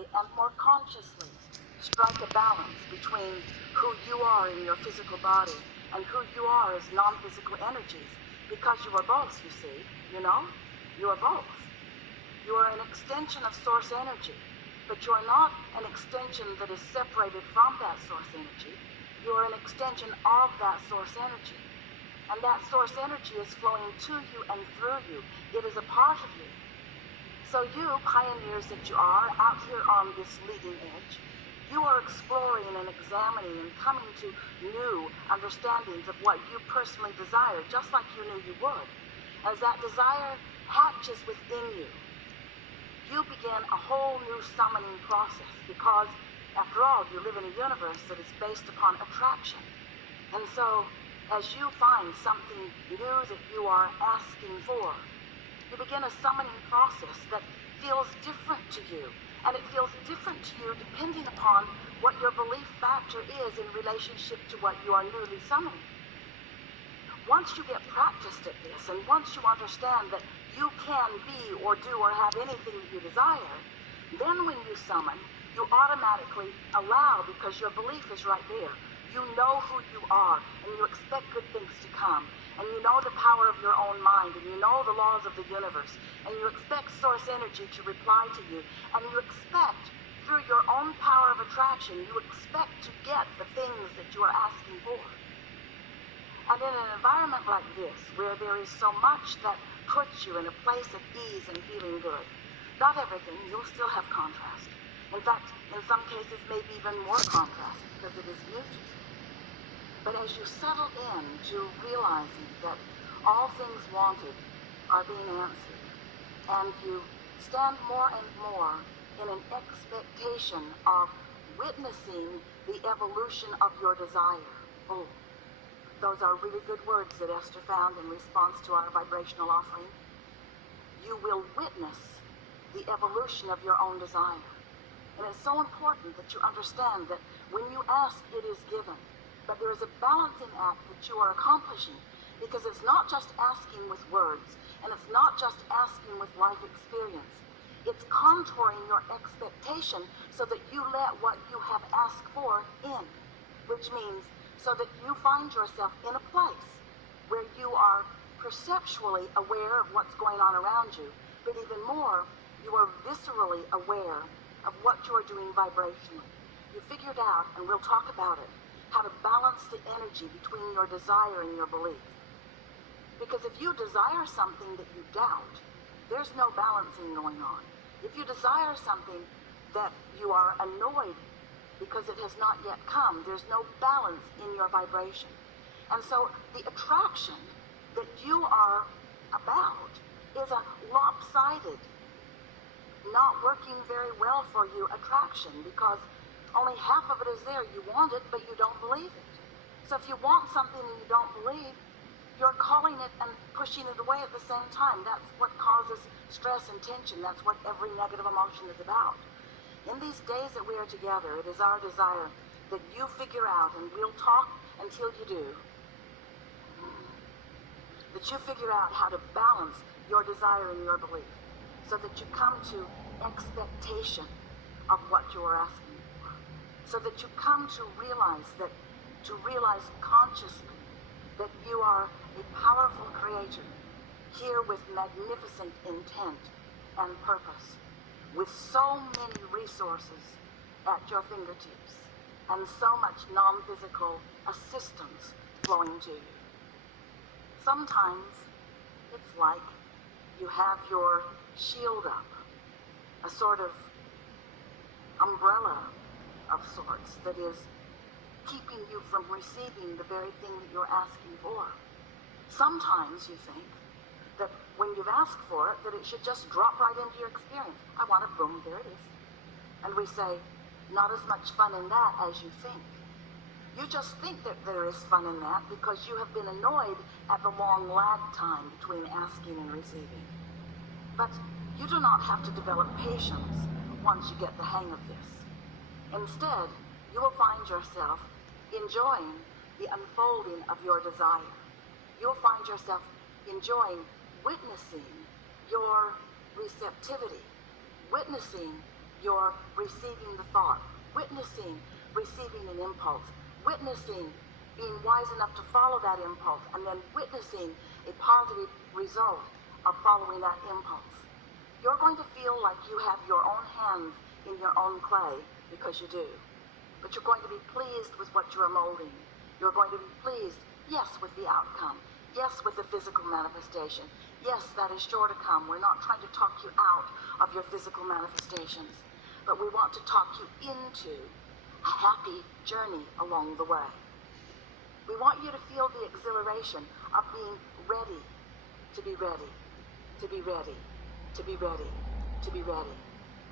subconsciously and more consciously strike a balance between who you are in your physical body and who you are as non-physical energies, because you are both, you see, you know? You are both. You are an extension of source energy, but you are not an extension that is separated from that source energy. You are an extension of that source energy. And that source energy is flowing to you and through you. It is a part of you. So you, pioneers that you are, out here on this leading edge, you are exploring and examining and coming to new understandings of what you personally desire, just like you knew you would. As that desire hatches within you, you begin a whole new summoning process, because, after all, you live in a universe that is based upon attraction. And so, as you find something new that you are asking for, you begin a summoning process that feels different to you. And it feels different to you depending upon what your belief factor is in relationship to what you are newly summoning. Once you get practiced at this, and once you understand that you can be or do or have anything that you desire, then when you summon, you automatically allow, because your belief is right there. You know who you are, and you expect good things to come, and you know the power of your own mind, and you know the laws of the universe, and you expect source energy to reply to you, and you expect, through your own power of attraction, you expect to get the things that you are asking for. And in an environment like this, where there is so much that puts you in a place of ease and feeling good, not everything, you'll still have contrast. In fact, in some cases, maybe even more contrast, because it is new to you. But as you settle in to realizing that all things wanted are being answered, and you stand more and more in an expectation of witnessing the evolution of your desire. Oh, those are really good words that Esther found in response to our vibrational offering. You will witness the evolution of your own desire. And it's so important that you understand that when you ask, it is given. But there is a balancing act that you are accomplishing, because it's not just asking with words, and it's not just asking with life experience. It's contouring your expectation so that you let what you have asked for in, which means so that you find yourself in a place where you are perceptually aware of what's going on around you, but even more, you are viscerally aware of what you are doing vibrationally. You figured out, and we'll talk about it, how to balance the energy between your desire and your belief. Because if you desire something that you doubt, there's no balancing going on. If you desire something that you are annoyed because it has not yet come, there's no balance in your vibration. And so the attraction that you are about is a lopsided, not working very well for you attraction, because only half of it is there. You want it, but you don't believe it. So if you want something and you don't believe, you're calling it and pushing it away at the same time. That's what causes stress and tension. That's what every negative emotion is about. In these days that we are together, it is our desire that you figure out, and we'll talk until you do, that you figure out how to balance your desire and your belief, so that you come to expectation of what you are asking for, so that you come to realize consciously that you are a powerful creator here with magnificent intent and purpose, with so many resources at your fingertips and so much non-physical assistance flowing to you. Sometimes it's like you have your shield up, a sort of umbrella of sorts that is keeping you from receiving the very thing that you're asking for. Sometimes you think that when you've asked for it, that it should just drop right into your experience. I want it, boom, there it is. And we say, not as much fun in that as you think. You just think that there is fun in that because you have been annoyed at the long lag time between asking and receiving. But you do not have to develop patience once you get the hang of this. Instead, you will find yourself enjoying the unfolding of your desire. You'll find yourself enjoying witnessing your receptivity, witnessing you're receiving the thought, witnessing receiving an impulse, witnessing being wise enough to follow that impulse, and then witnessing a positive result of following that impulse. You're going to feel like you have your own hands in your own clay, because you do. But you're going to be pleased with what you're molding. You're going to be pleased, yes, with the outcome. Yes, with the physical manifestation. Yes, that is sure to come. We're not trying to talk you out of your physical manifestations, but we want to talk you into a happy journey along the way. We want you to feel the exhilaration of being ready, to be ready, to be ready, to be ready, to be ready.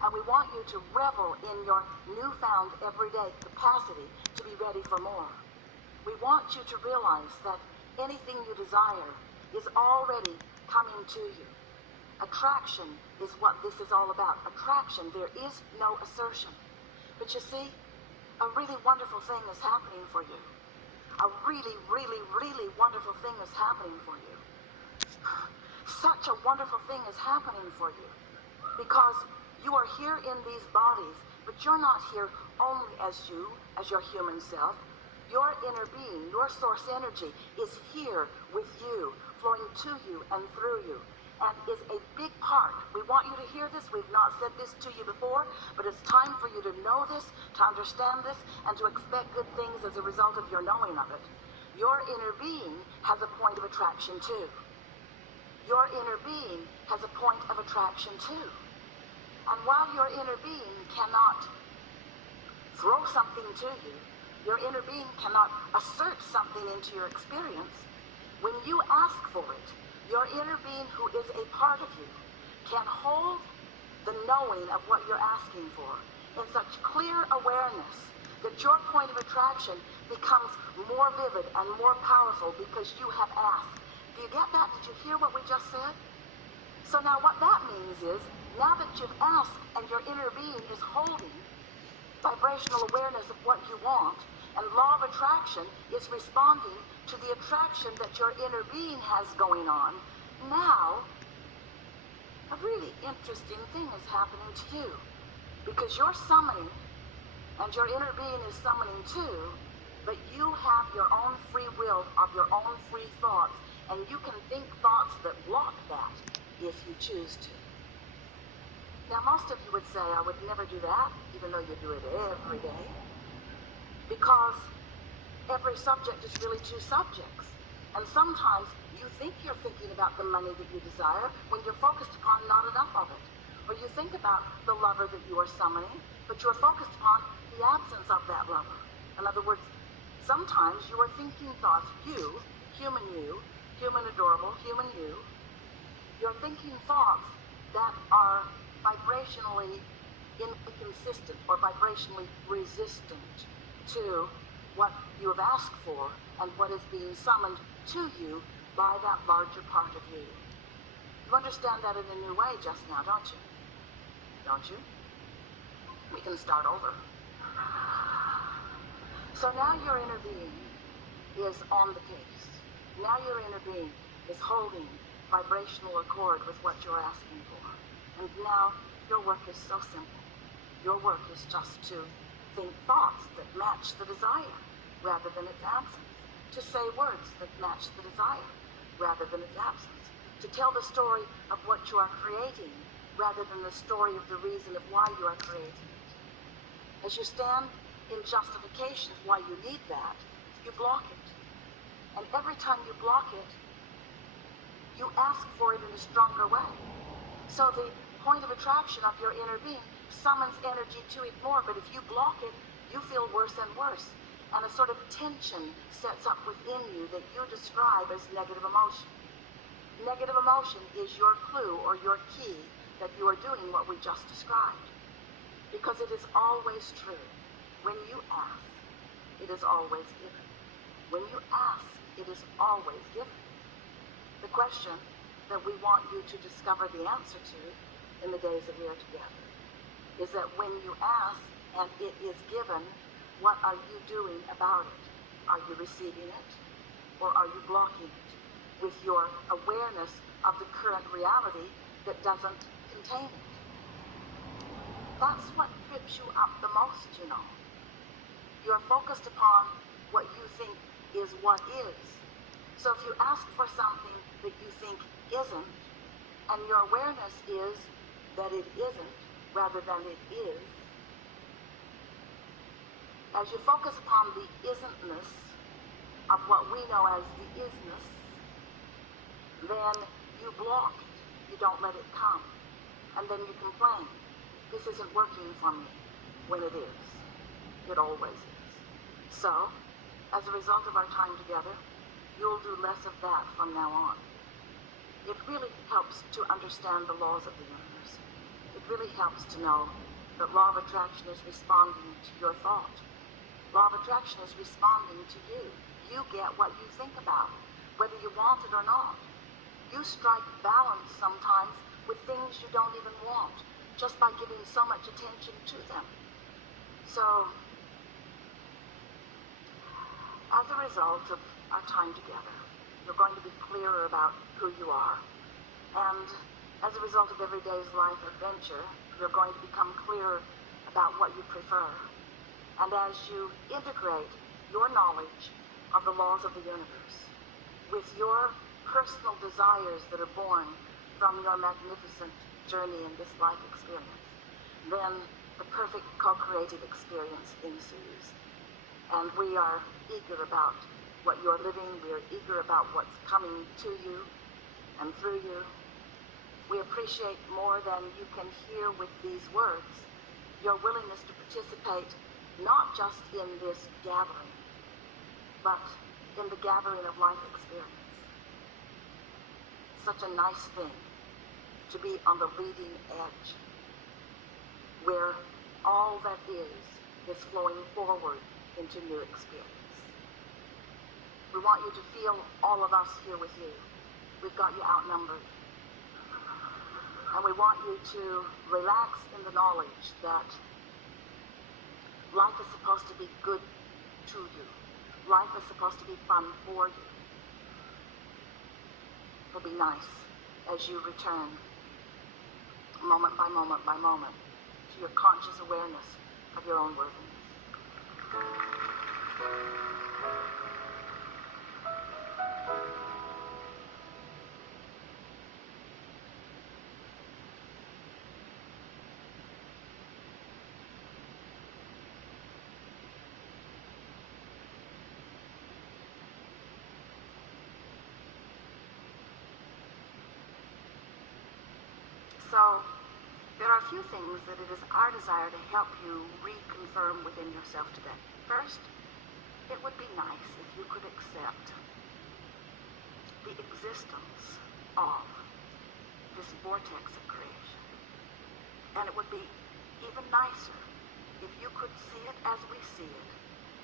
And we want you to revel in your newfound everyday capacity to be ready for more. We want you to realize that anything you desire is already coming to you. Attraction is what this is all about. Attraction, there is no assertion. But you see, a really wonderful thing is happening for you. A really, really, really wonderful thing is happening for you. Such a wonderful thing is happening for you. Because you are here in these bodies, but you're not here only as you, as your human self. Your inner being, your source energy, is here with you, flowing to you and through you, and is a big part. We want you to hear this. We've not said this to you before, but it's time for you to know this, to understand this, and to expect good things as a result of your knowing of it. Your inner being has a point of attraction too. Your inner being has a point of attraction too. And while your inner being cannot throw something to you, your inner being cannot assert something into your experience, when you ask for it, your inner being, who is a part of you, can hold the knowing of what you're asking for in such clear awareness that your point of attraction becomes more vivid and more powerful because you have asked. Do you get that? Did you hear what we just said? So now what that means is, now that you've asked and your inner being is holding vibrational awareness of what you want, and law of attraction is responding to the attraction that your inner being has going on, now a really interesting thing is happening to you. Because you're summoning, and your inner being is summoning too, but you have your own free will of your own free thoughts, and you can think thoughts that block that if you choose to. Now, most of you would say, I would never do that, even though you do it every day, because every subject is really two subjects. And sometimes you think you're thinking about the money that you desire when you're focused upon not enough of it. Or you think about the lover that you are summoning, but you're focused upon the absence of that lover. In other words, sometimes you are thinking thoughts, you, human adorable, human you, you're thinking thoughts that are vibrationally inconsistent or vibrationally resistant to what you have asked for and what is being summoned to you by that larger part of you. You understand that in a new way just now, don't you? Don't you? We can start over. So now your inner being is on the case. Now your inner being is holding vibrational accord with what you're asking for. And now your work is so simple. Your work is just to think thoughts that match the desire rather than its absence. To say words that match the desire rather than its absence. To tell the story of what you are creating rather than the story of the reason of why you are creating it. As you stand in justification of why you need that, you block it. And every time you block it, you ask for it in a stronger way. So the point of attraction of your inner being summons energy to it more, but if you block it, you feel worse and worse. And a sort of tension sets up within you that you describe as negative emotion. Negative emotion is your clue or your key that you are doing what we just described. Because it is always true. When you ask, it is always given. When you ask, it is always given. The question that we want you to discover the answer to in the days that we are together is that when you ask and it is given, what are you doing about it? Are you receiving it, or are you blocking it with your awareness of the current reality that doesn't contain it? that's what trips you up the most, you know. You're focused upon what you think is what is. So if you ask for something that you think isn't, and your awareness is that it isn't rather than it is, as you focus upon the isn't-ness of what we know as the is-ness, then you block it. You don't let it come. And then you complain. This isn't working for me, when it is. It always is. So, as a result of our time together, you'll do less of that from now on. It really helps to understand the laws of the universe. It really helps to know that law of attraction is responding to your thought. Law of attraction is responding to you. You get what you think about, whether you want it or not. You strike balance sometimes with things you don't even want, just by giving so much attention to them. So, as a result of our time together, you're going to be clearer about who you are. And as a result of every day's life adventure, you're going to become clearer about what you prefer. And as you integrate your knowledge of the laws of the universe with your personal desires that are born from your magnificent journey in this life experience, then the perfect co-creative experience ensues. And we are eager about what you're living. We are eager about what's coming to you and through you. We appreciate more than you can hear with these words your willingness to participate not just in this gathering, but in the gathering of life experience. Such a nice thing to be on the leading edge, where all that is flowing forward into new experience. We want you to feel all of us here with you. We've got you outnumbered. And we want you to relax in the knowledge that life is supposed to be good to you. Life is supposed to be fun for you. It'll be nice as you return moment by moment by moment to your conscious awareness of your own worthiness. So, there are a few things that it is our desire to help you reconfirm within yourself today. First, it would be nice if you could accept the existence of this vortex of creation. And it would be even nicer if you could see it as we see it,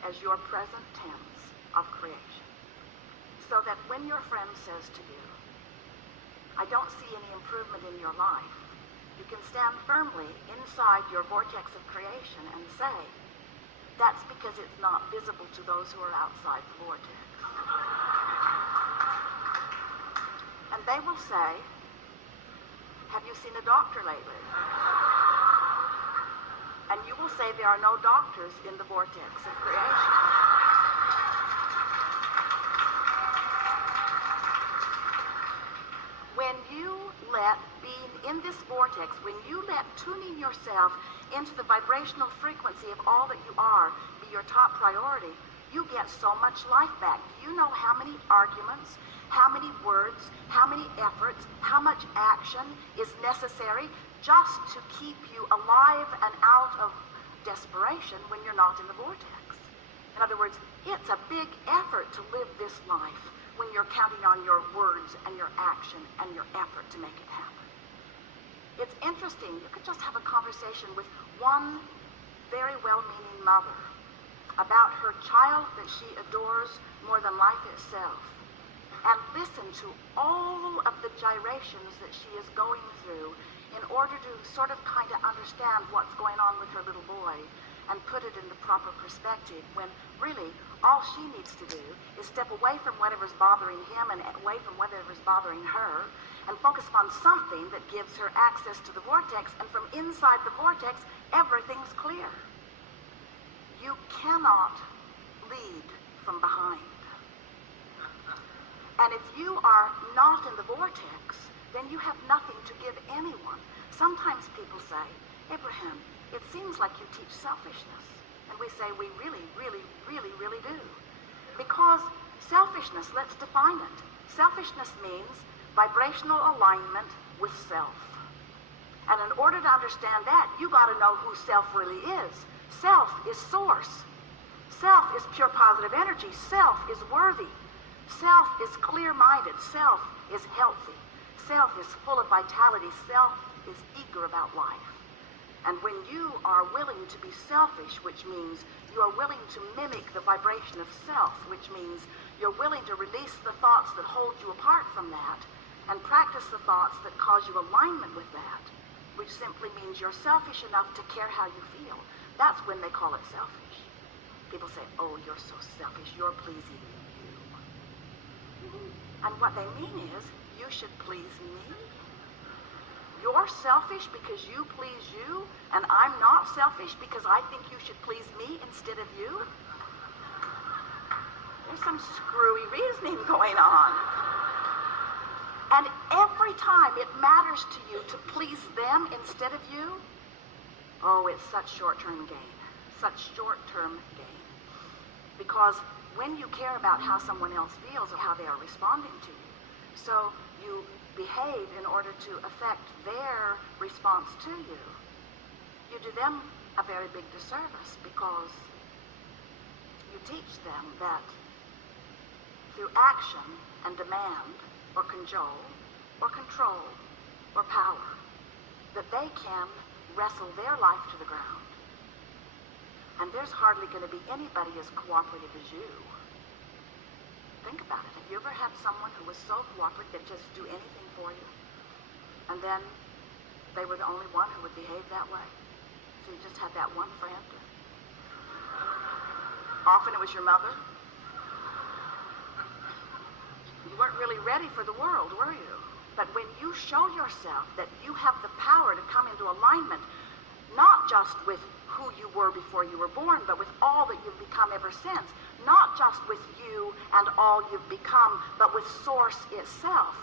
as your present tense of creation. So that when your friend says to you, I don't see any improvement in your life, you can stand firmly inside your vortex of creation and say, that's because it's not visible to those who are outside the vortex. And they will say, have you seen a doctor lately? And you will say there are no doctors in the vortex of creation. When you let being in this vortex, when you let tuning yourself into the vibrational frequency of all that you are be your top priority, you get so much life back. Do you know how many arguments, how many words, how many efforts, how much action is necessary just to keep you alive and out of desperation when you're not in the vortex? In other words, it's a big effort to live this life when you're counting on your words and your action and your effort to make it happen. It's interesting, you could just have a conversation with one very well-meaning mother about her child that she adores more than life itself, and listen to all of the gyrations that she is going through in order to sort of kind of understand what's going on with her little boy and put it in the proper perspective, when really all she needs to do is step away from whatever's bothering him and away from whatever's bothering her and focus upon something that gives her access to the vortex, and from inside the vortex, everything's clear. You cannot lead from behind. And if you are not in the vortex, then you have nothing to give anyone. Sometimes people say, Abraham, it seems like you teach selfishness. And we say, we really, really, really, really do. Because selfishness, let's define it. Selfishness means vibrational alignment with self. And in order to understand that, you got to know who self really is. Self is source. Self is pure positive energy. Self is worthy. Self is clear-minded. Self is healthy. Self is full of vitality. Self is eager about life. And when you are willing to be selfish, which means you are willing to mimic the vibration of self, which means you're willing to release the thoughts that hold you apart from that, and practice the thoughts that cause you alignment with that, which simply means you're selfish enough to care how you feel. That's when they call it selfish. People say, oh, you're so selfish, you're pleasing you. And what they mean is, you should please me. You're selfish because you please you, and I'm not selfish because I think you should please me instead of you? There's some screwy reasoning going on. And every time it matters to you to please them instead of you, oh, it's such short-term gain. Such short-term gain. Because when you care about how someone else feels or how they are responding to you, so you behave in order to affect their response to you, you do them a very big disservice, because you teach them that through action and demand or cajole or control or power, that they can wrestle their life to the ground. And there's hardly going to be anybody as cooperative as you. Think about it. Have you ever had someone who was so cooperative they'd just do anything for you? And then they were the only one who would behave that way? So you just had that one friend? Often it was your mother. You weren't really ready for the world, were you? But when you show yourself that you have the power to come into alignment, not just with who you were before you were born, but with all that you've become ever since. Not just with you and all you've become, but with Source itself.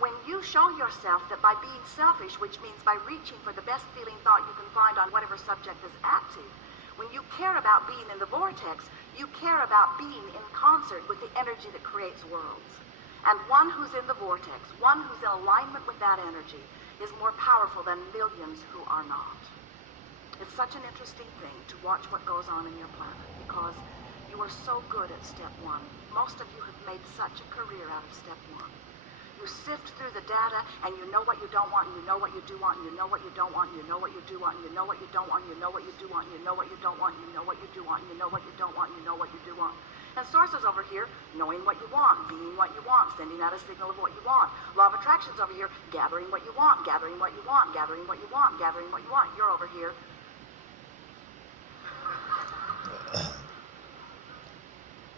When you show yourself that by being selfish, which means by reaching for the best feeling thought you can find on whatever subject is active, when you care about being in the vortex, you care about being in concert with the energy that creates worlds. And one who's in the vortex, one who's in alignment with that energy, is more powerful than millions who are not. It's such an interesting thing to watch what goes on in your planet, because you are so good at step one. Most of you have made such a career out of step one. You sift through the data, and you know what you don't want, and you know what you do want, and you know what you don't want, and you know what you do want, and you know what you don't want, and you know what you do want, and you know what you don't want, and you know what you do want, and you know what you don't want, and you know what you do want. And Source is over here, knowing what you want, being what you want, sending out a signal of what you want. Law of Attraction's over here, gathering what you want, gathering what you want, gathering what you want, gathering what you want. You're over here.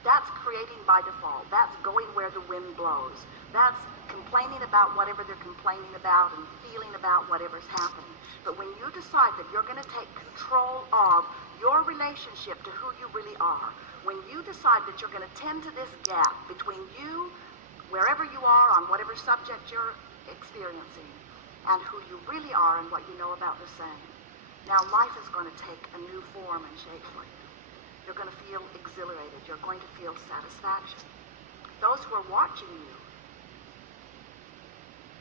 That's creating by default. That's going where the wind blows. That's complaining about whatever they're complaining about and feeling about whatever's happening. But when you decide that you're going to take control of your relationship to who you really are, when you decide that you're going to tend to this gap between you, wherever you are on whatever subject you're experiencing, and who you really are and what you know about the same, now life is going to take a new form and shape for you. You're going to feel exhilarated. You're going to feel satisfaction. Those who are watching you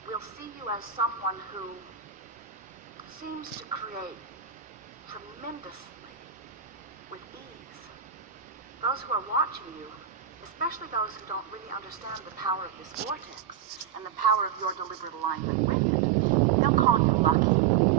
will see you as someone who seems to create tremendously with ease. Those who are watching you, especially those who don't really understand the power of this vortex and the power of your deliberate alignment with it, they'll call you lucky.